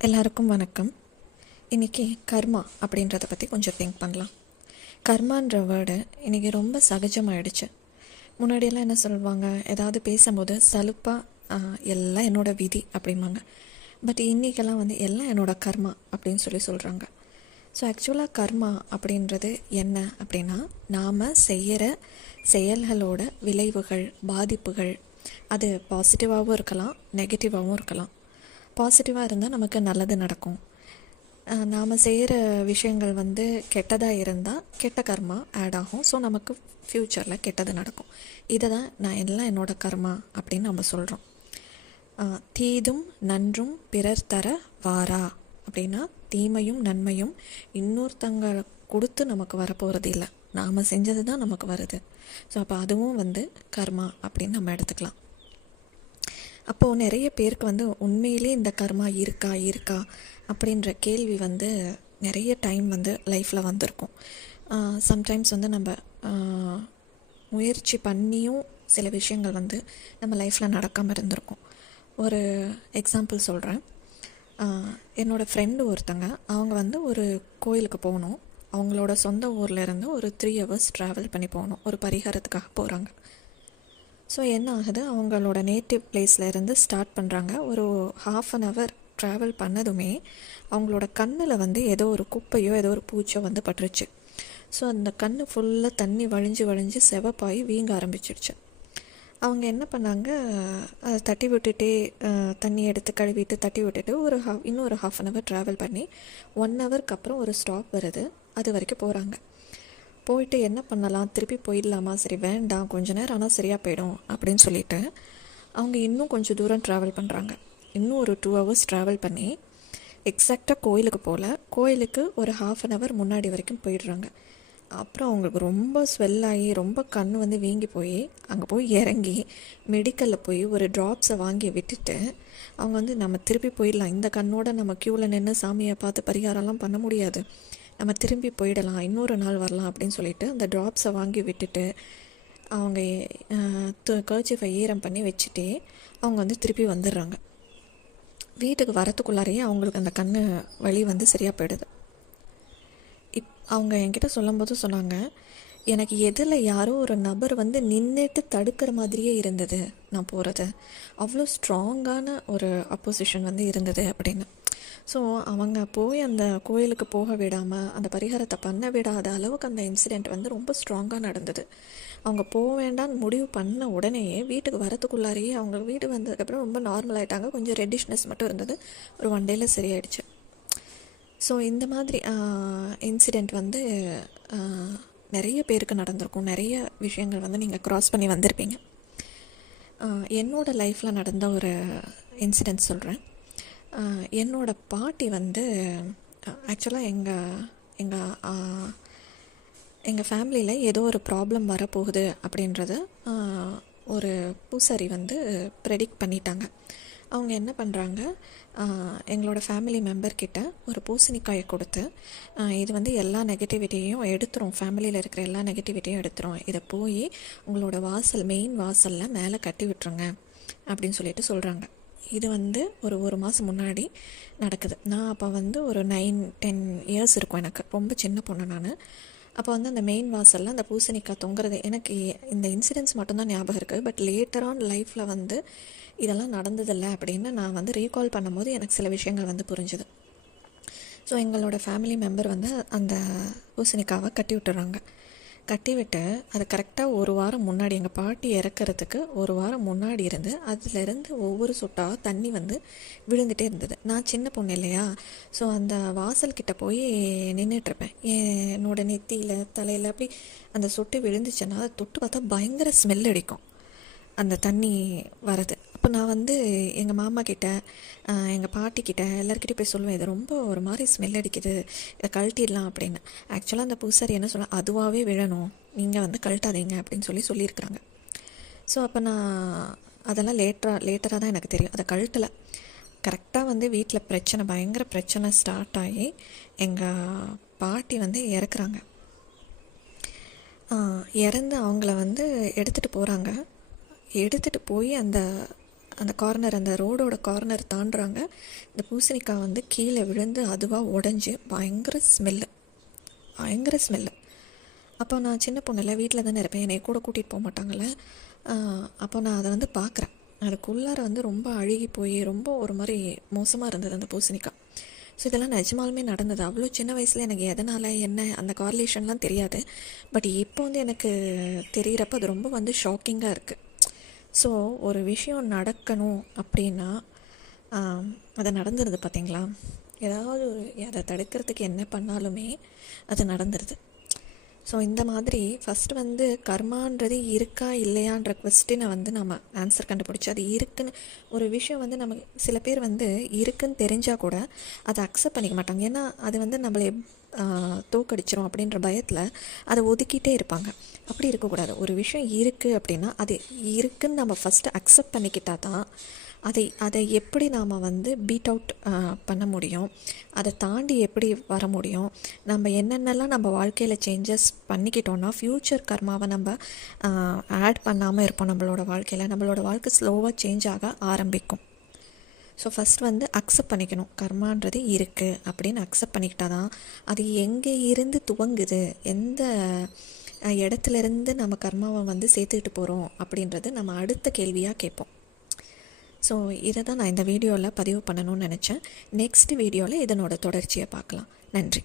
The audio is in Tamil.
எல்லாருக்கும் வணக்கம். இன்றைக்கி கர்மா அப்படின்றத பற்றி கொஞ்சம் திங்க் பண்ணலாம். கர்மான்ற வேர்டு இன்றைக்கி ரொம்ப சகஜமாயிடுச்சு. முன்னாடியெல்லாம் என்ன சொல்லுவாங்க, ஏதாவது பேசும்போது சலுப்பாக எல்லாம் என்னோடய விதி அப்படிம்பாங்க. பட் இன்றைக்கெல்லாம் எல்லாம் என்னோடய கர்மா அப்படின்னு சொல்கிறாங்க. ஸோ ஆக்சுவலாக கர்மா அப்படின்றது என்ன அப்படின்னா, நாம் செய்கிற செயல்களோட விளைவுகள், பாதிப்புகள். அது பாசிட்டிவாகவும் இருக்கலாம், நெகட்டிவாகவும் இருக்கலாம். பாசிட்டிவாக இருந்தால் நமக்கு நல்லது நடக்கும். நாம் செய்கிற விஷயங்கள் கெட்டதாக இருந்தால் கெட்ட கர்மா ஆட் ஆகும். ஸோ நமக்கு ஃப்யூச்சரில் கெட்டது நடக்கும். இதை தான் நான் எல்லாம் என்னோடய கர்மா அப்படின்னு நம்ம சொல்கிறோம். தீதும் நன்றும் பிறர் தர வாரா அப்படின்னா, தீமையும் நன்மையும் இன்னொருத்தங்க கொடுத்து நமக்கு வரப்போகிறது இல்லை, நாம் செஞ்சது தான் நமக்கு வருது. ஸோ அப்போ அதுவும் கர்மா அப்படின்னு நம்ம எடுத்துக்கலாம். அப்போது நிறைய பேருக்கு உண்மையிலே இந்த கர்மா இருக்கா அப்படின்ற கேள்வி நிறைய டைம் லைஃப்பில் வந்திருக்கும். சம்டைம்ஸ் நம்ம முயற்சி பண்ணியும் சில விஷயங்கள் நம்ம லைஃப்பில் நடக்காமல் இருந்திருக்கும். ஒரு எக்ஸாம்பிள் சொல்கிறேன். என்னோடய ஃப்ரெண்டு ஒருத்தங்க, அவங்க ஒரு கோயிலுக்கு போகணும். அவங்களோட சொந்த ஊரில் இருந்து ஒரு 3 hours ட்ராவல் பண்ணி போகணும். ஒரு பரிகாரத்துக்காக போகிறாங்க. ஸோ என்ன ஆகுது, அவங்களோட நேட்டிவ் பிளேஸில் இருந்து ஸ்டார்ட் பண்ணுறாங்க. ஒரு 1/2 hour ட்ராவல் பண்ணதுமே அவங்களோட கண்ணில் ஏதோ ஒரு குப்பையோ ஏதோ ஒரு பூச்சோ பட்டுருச்சு. ஸோ அந்த கண் ஃபுல்லாக தண்ணி வழிஞ்சு செவப்பாகி வீங்க ஆரம்பிச்சிடுச்சு. அவங்க என்ன பண்ணாங்க, அதை தட்டி விட்டுட்டே தண்ணி எடுத்து கழுவிட்டு தட்டி விட்டுட்டு இன்னொரு 1/2 hour ட்ராவல் பண்ணி 1 hourக்கு அப்புறம் ஒரு ஸ்டாப் வருது. அது வரைக்கும் போகிறாங்க. போயிட்டு என்ன பண்ணலாம், திருப்பி போயிடலாமா, சரி வேண்டாம் கொஞ்ச நேரம் ஆனால் சரியாக போயிடும் அப்படின்னு சொல்லிட்டு அவங்க இன்னும் கொஞ்சம் தூரம் ட்ராவல் பண்ணுறாங்க. இன்னும் ஒரு 2 hours ட்ராவல் பண்ணி எக்ஸாக்டாக கோயிலுக்கு போகல, கோயிலுக்கு ஒரு 1/2 hour முன்னாடி வரைக்கும் போயிடுறாங்க. அப்புறம் அவங்களுக்கு ரொம்ப ஸ்வெல்லாகி ரொம்ப கண் வீங்கி போய் அங்கே போய் இறங்கி மெடிக்கலில் போய் ஒரு ட்ராப்ஸை வாங்கி விட்டுட்டு அவங்க நம்ம திருப்பி போயிடலாம், இந்த கண்ணோட நம்ம க்யூவில் நின்று சாமியை பார்த்து பரிகாரம்லாம் பண்ண முடியாது, நம்ம திரும்பி போயிடலாம், இன்னொரு நாள் வரலாம் அப்படின்னு சொல்லிட்டு அந்த ட்ராப்ஸை வாங்கி விட்டுட்டு அவங்க கர்ச்சீஃபை ஈரம் பண்ணி வச்சுட்டே அவங்க திருப்பி வந்துடுறாங்க. வீட்டுக்கு வரத்துக்குள்ளாரையே அவங்களுக்கு அந்த கண் வலி சரியாக போயிடுது. அவங்க என்கிட்ட சொல்லும்போது சொன்னாங்க, எனக்கு எதில் யாரோ ஒரு நபர் நின்றுட்டு தடுக்கிற மாதிரியே இருந்தது நான் போகிறது, அவ்வளோ ஸ்ட்ராங்கான ஒரு அப்போசிஷன் இருந்தது அப்படின்னு. ஸோ அவங்க போய் அந்த கோயிலுக்கு போக விடாமல் அந்த பரிகாரத்தை பண்ண விடாத அளவுக்கு அந்த இன்சிடெண்ட் ரொம்ப ஸ்ட்ராங்காக நடந்தது. அவங்க போக வேண்டாம்னு முடிவு பண்ண உடனேயே வீட்டுக்கு வரத்துக்குள்ளாரையே அவங்க வீடு வந்ததுக்கப்புறம் ரொம்ப நார்மல் ஆகிட்டாங்க. கொஞ்சம் ரெட்டிஷ்னஸ் மட்டும் இருந்தது, ஒரு 1 dayல சரியாயிடுச்சு. ஸோ இந்த மாதிரி இன்சிடெண்ட் நிறைய பேருக்கு நடந்திருக்கும். நிறைய விஷயங்கள் நீங்கள் க்ராஸ் பண்ணி வந்திருப்பீங்க. என்னோடய லைஃப்பில் நடந்த ஒரு இன்சிடெண்ட் சொல்கிறேன். என்னோடய பாட்டி ஆக்சுவலாக எங்கள் ஃபேமிலியில் ஏதோ ஒரு ப்ராப்ளம் வரப்போகுது அப்படின்றத ஒரு பூசாரி ப்ரெடிக்ட் பண்ணிட்டாங்க. அவங்க என்ன பண்ணுறாங்க, எங்களோட ஃபேமிலி மெம்பர்கிட்ட ஒரு பூசணிக்காயை கொடுத்து, இது எல்லா நெகட்டிவிட்டியையும் எடுத்துரும், ஃபேமிலியில் இருக்கிற எல்லா நெகட்டிவிட்டியும் எடுத்துரும், இதை போய் உங்களோட மெயின் வாசலில் மேலே கட்டி விட்டுருங்க அப்படின்னு சொல்கிறாங்க. இது ஒரு மாதம் முன்னாடி நடக்குது. நான் அப்போ ஒரு 9-10 years இருக்கும் எனக்கு, ரொம்ப சின்ன பொண்ணு நான். அப்போ அந்த மெயின் வாசலில் அந்த பூசணிக்காய் தொங்குறது எனக்கு இந்த இன்சிடென்ட்ஸ் மட்டும்தான் ஞாபகம் இருக்குது. பட் லேட்டர் ஆன் லைஃப்பில் இதெல்லாம் நடந்ததில்லை அப்படின்னு நான் ரீகால் பண்ணும்போது எனக்கு சில விஷயங்கள் புரிஞ்சுது. ஸோ எங்களோட ஃபேமிலி மெம்பர் அந்த பூசணிக்காவை கட்டி விட்டுறாங்க. கட்டிவிட்டு அது கரெக்டாக 1 வாரம் முன்னாடி, எங்கள் பாட்டி இறக்கிறதுக்கு 1 வாரம் முன்னாடி இருந்து அதிலிருந்து ஒவ்வொரு சொட்டாக தண்ணி விழுந்துகிட்டே இருந்தது. நான் சின்ன பொண்ணு இல்லையா, ஸோ அந்த வாசல்கிட்ட போய் நின்றுட்டுருப்பேன். என்னோடய நெத்தியில் தலையில் அப்படி அந்த சொட்டு விழுந்துச்சுன்னா அதை தொட்டு பார்த்தா பயங்கர ஸ்மெல் அடிக்கும் அந்த தண்ணி வரது. அப்போ நான் எங்கள் மாமா கிட்ட, எங்கள் பாட்டிக்கிட்ட எல்லாருக்கிட்டையும் போய் சொல்லுவேன், இது ரொம்ப ஒரு மாதிரி ஸ்மெல் அடிக்குது, இதை கழட்டிடலாம் அப்படின்னு. ஆக்சுவலாக அந்த பூசாரி என்ன சொல்ல, அதுவாகவே விழணும், நீங்கள் கழட்டாதீங்க அப்படின்னு சொல்லியிருக்கிறாங்க. ஸோ அப்போ நான் அதெல்லாம் லேட்டராக தான் எனக்கு தெரியும், அதை கழட்டலை. கரெக்டாக வீட்டில் பயங்கர பிரச்சனை ஸ்டார்ட் ஆகி எங்கள் பாட்டி இறக்குறாங்க. இறந்து அவங்கள எடுத்துகிட்டு போகிறாங்க. எடுத்துகிட்டு போய் அந்த கார்னர், அந்த ரோடோட கார்னர் தாண்டுறாங்க. இந்த பூசணிக்காய் வந்து கீழே விழுந்து அதுவாக உடஞ்சி பயங்கர ஸ்மெல்லு. அப்போ நான் சின்ன பொண்ணில் வீட்டில் தானே இருப்பேன், என்னை கூட கூட்டிகிட்டு போக மாட்டாங்கள்ல. அப்போ நான் அதை வந்து பார்க்குறேன். அதுக்குள்ளார வந்து ரொம்ப அழுகி போய் ரொம்ப ஒரு மாதிரி மோசமாக இருந்தது அந்த பூசணிக்காய். ஸோ இதெல்லாம் நிஜமாலுமே நடந்தது. அவ்வளோ சின்ன வயசில் எனக்கு எதனால் என்ன அந்த கார்லேஷன்லாம் தெரியாது. பட் இப்போ வந்து எனக்கு தெரிகிறப்ப அது ரொம்ப வந்து ஷாக்கிங்காக இருக்குது. ஸோ ஒரு விஷயம் நடக்கணும் அப்படின்னா அது நடந்துடுது பார்த்தீங்களா. ஏதாவது அதை தடுக்கிறதுக்கு என்ன பண்ணாலுமே அது நடந்துடுது. ஸோ இந்த மாதிரி ஃபஸ்ட்டு வந்து கர்மான்றது இருக்கா இல்லையான்ற கொஸ்டினை வந்து நம்ம ஆன்சர் கண்டுபிடிச்சி அது இருக்குன்னு ஒரு விஷயம் வந்து நம்ம சில பேர் வந்து இருக்குன்னு தெரிஞ்சால் கூட அதை அக்செப்ட் பண்ணிக்க மாட்டாங்க. ஏன்னா அது வந்து நம்மளை தோக்கடிச்சிரும் அப்படின்ற பயத்தில் அதை ஒதுக்கிட்டே இருப்பாங்க. அப்படி இருக்கக்கூடாது. ஒரு விஷயம் இருக்குது அப்படின்னா அது இருக்குன்னு நம்ம ஃபஸ்ட்டு அக்செப்ட் பண்ணிக்கிட்டா தான் அதை எப்படி நாம் வந்து பீட் அவுட் பண்ண முடியும், அதை தாண்டி எப்படி வர முடியும், நம்ம என்னென்னலாம் நம்ம வாழ்க்கையில் சேஞ்சஸ் பண்ணிக்கிட்டோன்னா ஃப்யூச்சர் கர்மாவை நம்ம ஆட் பண்ணாமல் இருப்போம். நம்மளோட வாழ்க்கை ஸ்லோவாக சேஞ்ச் ஆக ஆரம்பிக்கும். ஸோ ஃபஸ்ட் வந்து அக்செப்ட் பண்ணிக்கணும். கர்மான்றது இருக்குது அப்படின்னு அக்செப்ட் பண்ணிக்கிட்டா தான் அது எங்கே இருந்து துவங்குது, எந்த இடத்துலேருந்து நம்ம கர்மாவை வந்து சேர்த்துக்கிட்டு போகிறோம் அப்படின்றது நம்ம அடுத்த கேள்வியாக கேட்போம். ஸோ இதை தான் நான் இந்த வீடியோவில் பதிவு பண்ணணும்னு நினச்சேன். நெக்ஸ்ட் வீடியோவில் இதனோட தொடர்ச்சியை பார்க்கலாம். நன்றி.